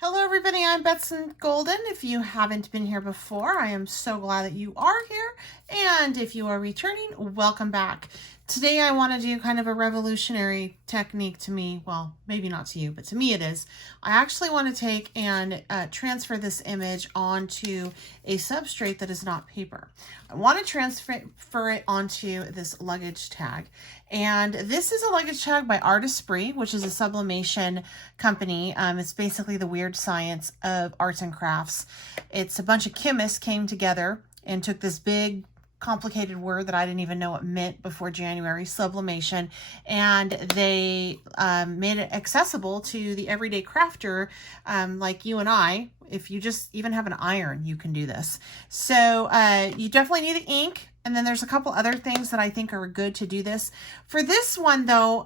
Hello everybody, I'm Betz Golden. If you haven't been here before, I am so glad that you are here. And if you are returning, welcome back. Today I want to do kind of a revolutionary technique to me. Well, maybe not to you, but to me it is. I actually want to take and transfer this image onto a substrate that is not paper. I want to transfer it onto this luggage tag. And this is a luggage tag by Artistry, which is a sublimation company. It's basically the weird science of arts and crafts. It's a bunch of chemists came together and took this big complicated word that I didn't even know what meant before January, sublimation, and they made it accessible to the everyday crafter like you and I. If you just even have an iron, you can do this. So you definitely need the ink, and then there's a couple other things that I think are good to do this. For this one though,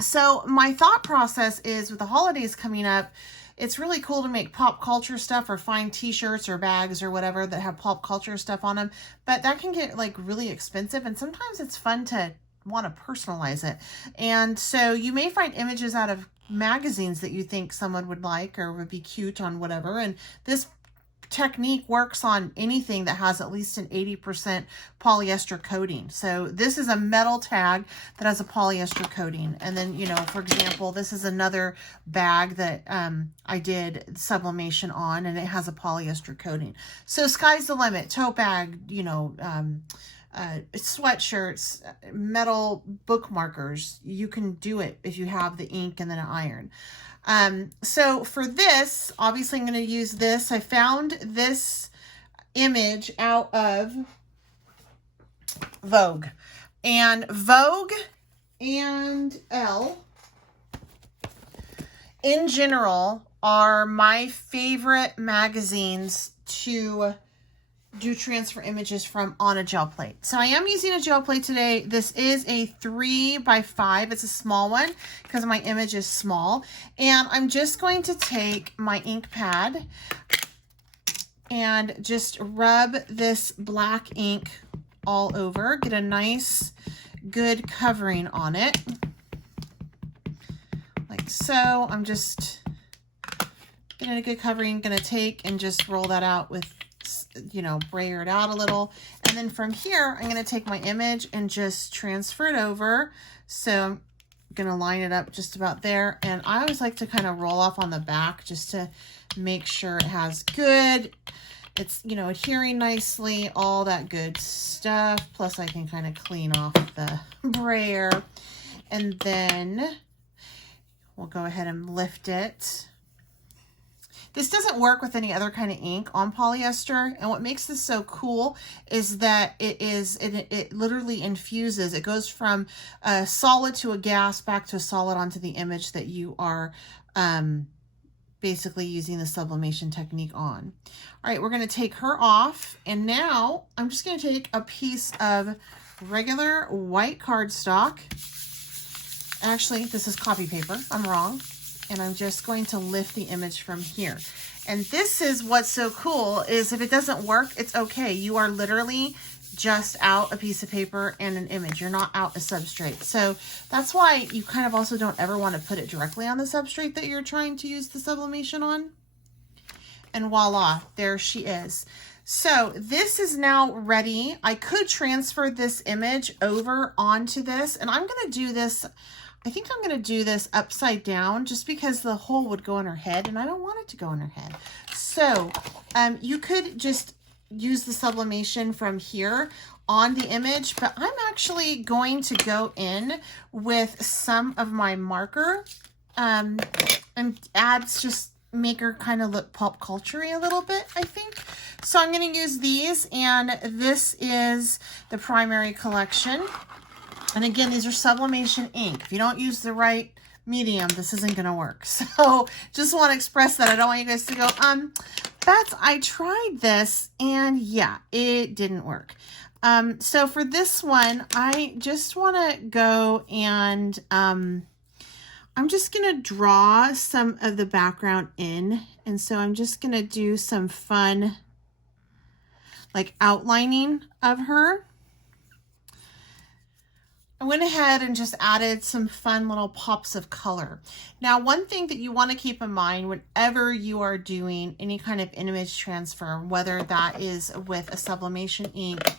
so my thought process is with the holidays coming up, it's really cool to make pop culture stuff or find t-shirts or bags or whatever that have pop culture stuff on them. But that can get like really expensive, and sometimes it's fun to want to personalize it. And so you may find images out of magazines that you think someone would like or would be cute on whatever. And this technique works on anything that has at least an 80% polyester coating. So this is a metal tag that has a polyester coating. And then, you know, for example, this is another bag that I did sublimation on, and it has a polyester coating. So sky's the limit. Tote bag, you know, sweatshirts, metal bookmarkers. You can do it if you have the ink and then an iron. So for this, obviously I'm going to use this. I found this image out of Vogue, and Vogue and Elle in general are my favorite magazines to do transfer images from on a gel plate. So I am using a gel plate today. This is a 3x5. It's a small one because my image is small. And I'm just going to take my ink pad and just rub this black ink all over. Get a nice, good covering on it. Like so. I'm just getting a good covering. Gonna take and just roll that out with, you know, brayer it out a little. And then from here, I'm going to take my image and just transfer it over. So I'm going to line it up just about there. And I always like to kind of roll off on the back just to make sure it has good, it's, you know, adhering nicely, all that good stuff. Plus I can kind of clean off the brayer. And then we'll go ahead and lift it. This doesn't work with any other kind of ink on polyester, and what makes this so cool is that it literally infuses. It goes from a solid to a gas back to a solid onto the image that you are basically using the sublimation technique on. All right, we're going to take her off, and now I'm just going to take a piece of regular white cardstock. Actually, this is copy paper. I'm wrong. And I'm just going to lift the image from here. And this is what's so cool is if it doesn't work, it's okay. You are literally just out a piece of paper and an image. You're not out a substrate. So that's why you kind of also don't ever want to put it directly on the substrate that you're trying to use the sublimation on. And voila, there she is. So this is now ready. I could transfer this image over onto this, and I'm going to do this. I think I'm going to do this upside down just because the hole would go in her head, and I don't want it to go in her head. So you could just use the sublimation from here on the image, but I'm actually going to go in with some of my marker and just make her kind of look pop culture-y a little bit, I think. So I'm going to use these, and this is the primary collection. And again, these are sublimation ink. If you don't use the right medium, this isn't going to work. So just want to express that. I don't want you guys to go, Betz, I tried this and yeah, it didn't work. So for this one, I just want to go and I'm just going to draw some of the background in. And so I'm just going to do some fun like outlining of her. went ahead and just added some fun little pops of color. Now, one thing that you want to keep in mind whenever you are doing any kind of image transfer, whether that is with a sublimation ink,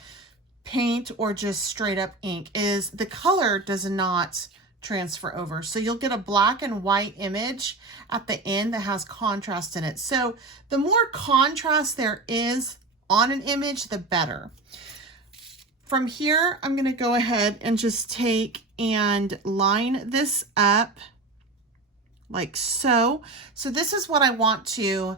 paint, or just straight up ink, is the color does not transfer over. So you'll get a black and white image at the end that has contrast in it. So the more contrast there is on an image, the better. From here, I'm going to go ahead and just take and line this up like so. So this is what I want to,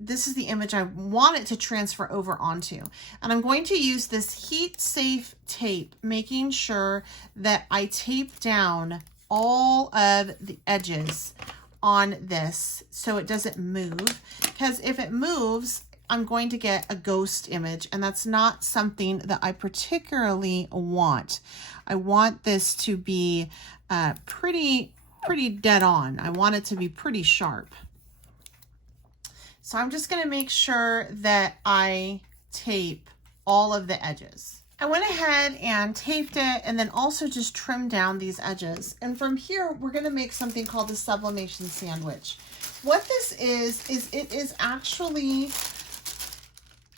this is the image I want it to transfer over onto. And I'm going to use this heat safe tape, making sure that I tape down all of the edges on this so it doesn't move. Because if it moves, I'm going to get a ghost image, and that's not something that I particularly want. I want this to be pretty dead on. I want it to be pretty sharp. So I'm just going to make sure that I tape all of the edges. I went ahead and taped it and then also just trimmed down these edges. And from here, we're going to make something called the sublimation sandwich. What this is it is actually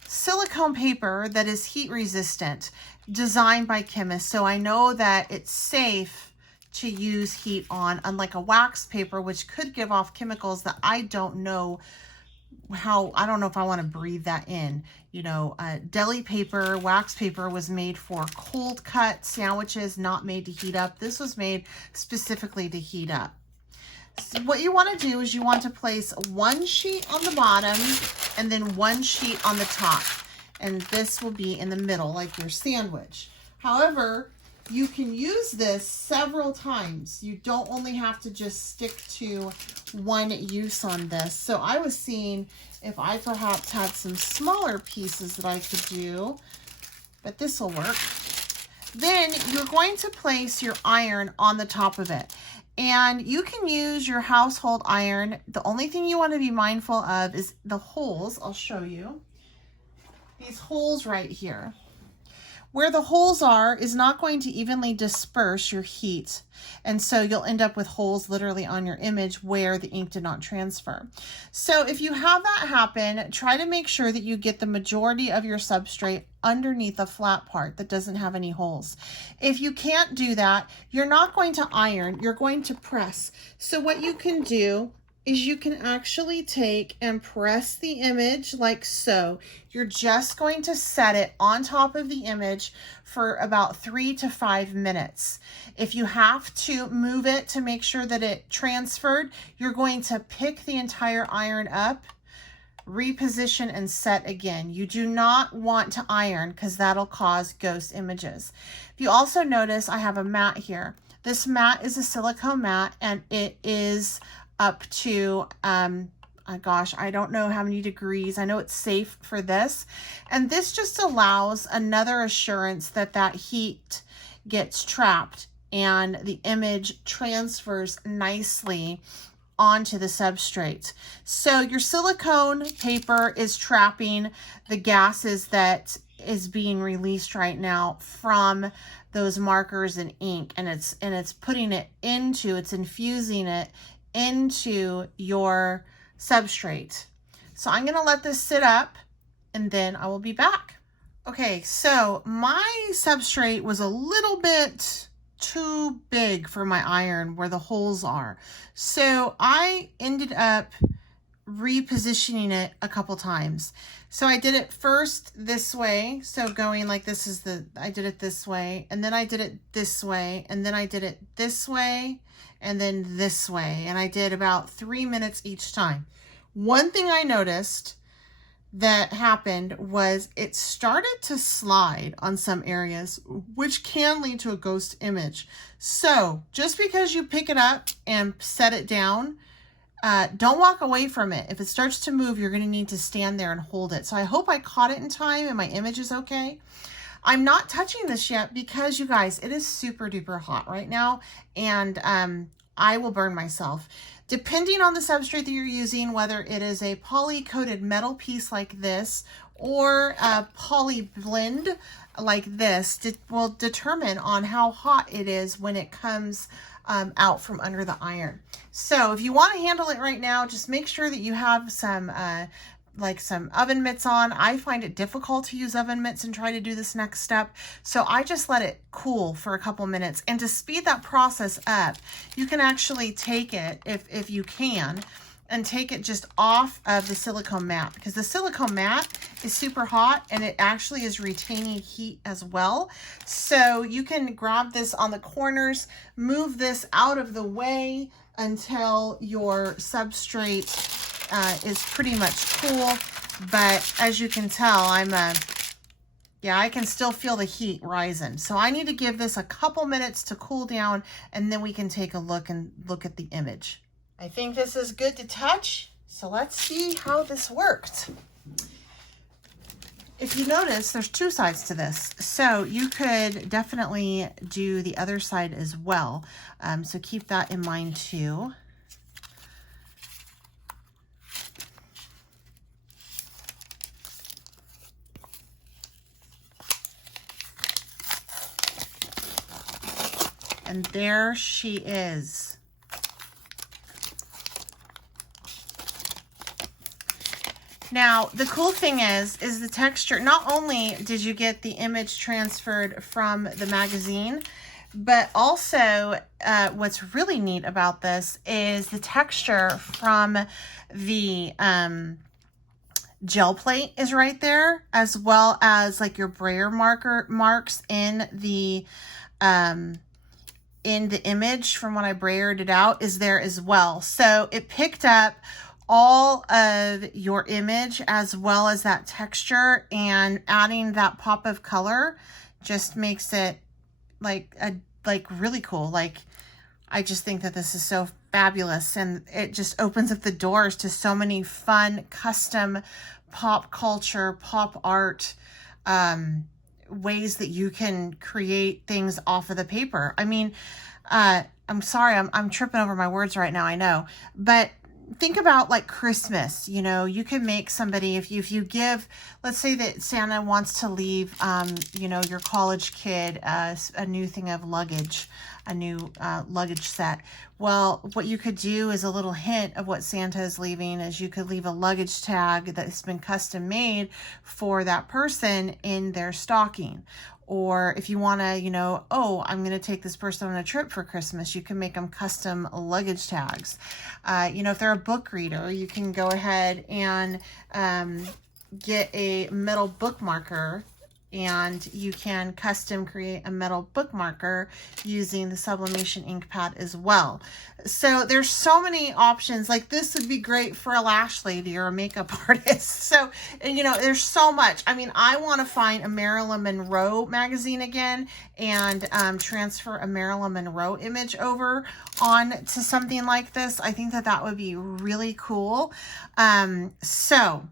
silicone paper that is heat resistant, designed by chemists. So I know that it's safe to use heat on, unlike a wax paper, which could give off chemicals that I don't know I don't know if I want to breathe that in. You know, deli paper, wax paper was made for cold cut sandwiches, not made to heat up. This was made specifically to heat up. So what you want to do is you want to place one sheet on the bottom and then one sheet on the top. And this will be in the middle, like your sandwich. However, you can use this several times. You don't only have to just stick to one use on this. So I was seeing if I perhaps had some smaller pieces that I could do, but this will work. Then you're going to place your iron on the top of it. And you can use your household iron. The only thing you want to be mindful of is the holes. I'll show you. These holes right here. Where the holes are is not going to evenly disperse your heat. And so you'll end up with holes literally on your image where the ink did not transfer. So if you have that happen, try to make sure that you get the majority of your substrate underneath a flat part that doesn't have any holes. If you can't do that, you're not going to iron, you're going to press. So what you can do is you can actually take and press the image like so. You're just going to set it on top of the image for about 3 to 5 minutes. If you have to move it to make sure that it transferred, you're going to pick the entire iron up, reposition, and set again. You do not want to iron because that'll cause ghost images. If you also notice, I have a mat here. This mat is a silicone mat, and it is up to, gosh, I don't know how many degrees. I know it's safe for this. And this just allows another assurance that that heat gets trapped and the image transfers nicely onto the substrate. So your silicone paper is trapping the gases that is being released right now from those markers and ink, and it's putting it into, it's infusing it into your substrate. So I'm going to let this sit up and then I will be back. Okay, so my substrate was a little bit too big for my iron where the holes are. So I ended up repositioning it a couple times. So I did it first this way. So going like this is I did it this way, and then I did it this way, and then I did it this way, and then this way. And I did about 3 minutes each time. One thing I noticed that happened was it started to slide on some areas, which can lead to a ghost image. So just because you pick it up and set it down, don't walk away from it. If it starts to move, you're going to need to stand there and hold it. So I hope I caught it in time and my image is okay. I'm not touching this yet because, you guys, it is super duper hot right now. And I will burn myself. Depending on the substrate that you're using, whether it is a poly-coated metal piece like this or a poly blend like this, will determine on how hot it is when it comes out from under the iron. So if you want to handle it right now, just make sure that you have some like some oven mitts on. I find it difficult to use oven mitts and try to do this next step. So I just let it cool for a couple minutes. And to speed that process up, you can actually take it, if you can, and take it just off of the silicone mat, because the silicone mat is super hot and it actually is retaining heat as well. So you can grab this on the corners, move this out of the way until your substrate is pretty much cool. But as you can tell, yeah, I can still feel the heat rising. So I need to give this a couple minutes to cool down, and then we can take a look at the image. I think this is good to touch, so let's see how this worked. If you notice, there's two sides to this, so you could definitely do the other side as well. So keep that in mind too. And there she is. Now, the cool thing is the texture. Not only did you get the image transferred from the magazine, but also what's really neat about this is the texture from the gel plate is right there, as well as like your brayer marks in the image from when I brayered it out is there as well. So it picked up all of your image as well as that texture, and adding that pop of color just makes it like really cool. Like, I just think that this is so fabulous, and it just opens up the doors to so many fun custom pop culture, pop art ways that you can create things off of the paper. I mean, I'm sorry, I'm tripping over my words right now, I know, but think about like Christmas. You know, you can make somebody, if you give, let's say that Santa wants to leave, you know, your college kid a new thing of luggage, a new luggage set. Well, what you could do is a little hint of what Santa is leaving is you could leave a luggage tag that's been custom made for that person in their stocking. Or if you want to, you know, oh, I'm going to take this person on a trip for Christmas, you can make them custom luggage tags. You know, if they're a book reader, you can go ahead and get a metal bookmarker, and you can custom create a metal bookmarker using the Sublimation ink pad as well. So there's so many options. Like, this would be great for a lash lady or a makeup artist. So, you know, there's so much. I mean, I want to find a Marilyn Monroe magazine again and transfer a Marilyn Monroe image over on to something like this. I think that that would be really cool. So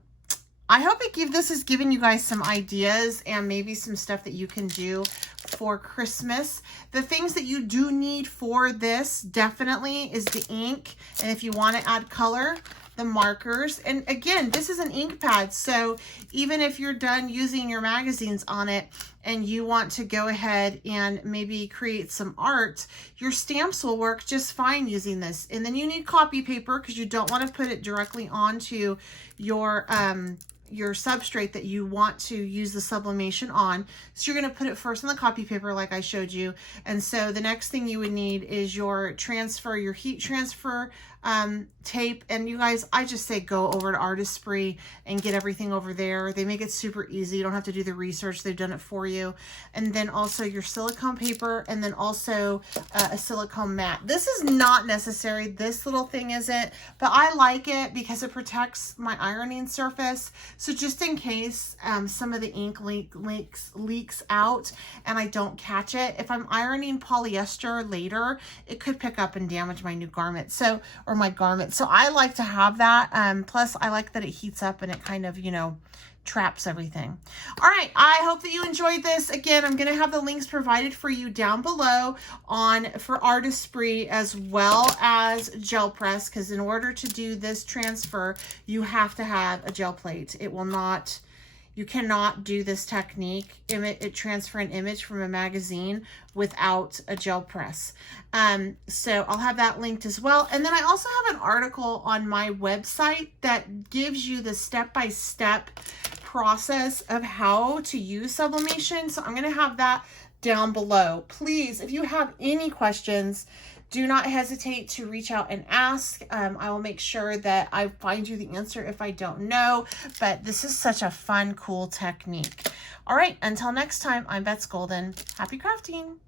I hope this is giving you guys some ideas and maybe some stuff that you can do for Christmas. The things that you do need for this definitely is the ink. And if you want to add color, the markers. And again, this is an ink pad. So even if you're done using your magazines on it and you want to go ahead and maybe create some art, your stamps will work just fine using this. And then you need copy paper because you don't want to put it directly onto your substrate that you want to use the sublimation on. So you're going to put it first on the copy paper like I showed you. And so the next thing you would need is your heat transfer tape. And you guys, I just say go over to Artistry and get everything over there. They make it super easy. You don't have to do the research. They've done it for you. And then also your silicone paper, and then also a silicone mat. This is not necessary. This little thing isn't, but I like it because it protects my ironing surface. So just in case some of the ink leaks out and I don't catch it, if I'm ironing polyester later, it could pick up and damage my new garment. Or my garment. So I like to have that. Plus I like that it heats up and it kind of, you know, traps everything. All right, I hope that you enjoyed this. Again, I'm going to have the links provided for you down below for Artist Spree as well as gel press, because in order to do this transfer, you have to have a gel plate. It will not, you cannot do this technique, transfer an image from a magazine without a gel press. So I'll have that linked as well. And then I also have an article on my website that gives you the step-by-step process of how to use sublimation. So I'm going to have that down below. Please, if you have any questions, do not hesitate to reach out and ask. I will make sure that I find you the answer if I don't know, but this is such a fun, cool technique. All right, until next time, I'm Betz Golden. Happy crafting.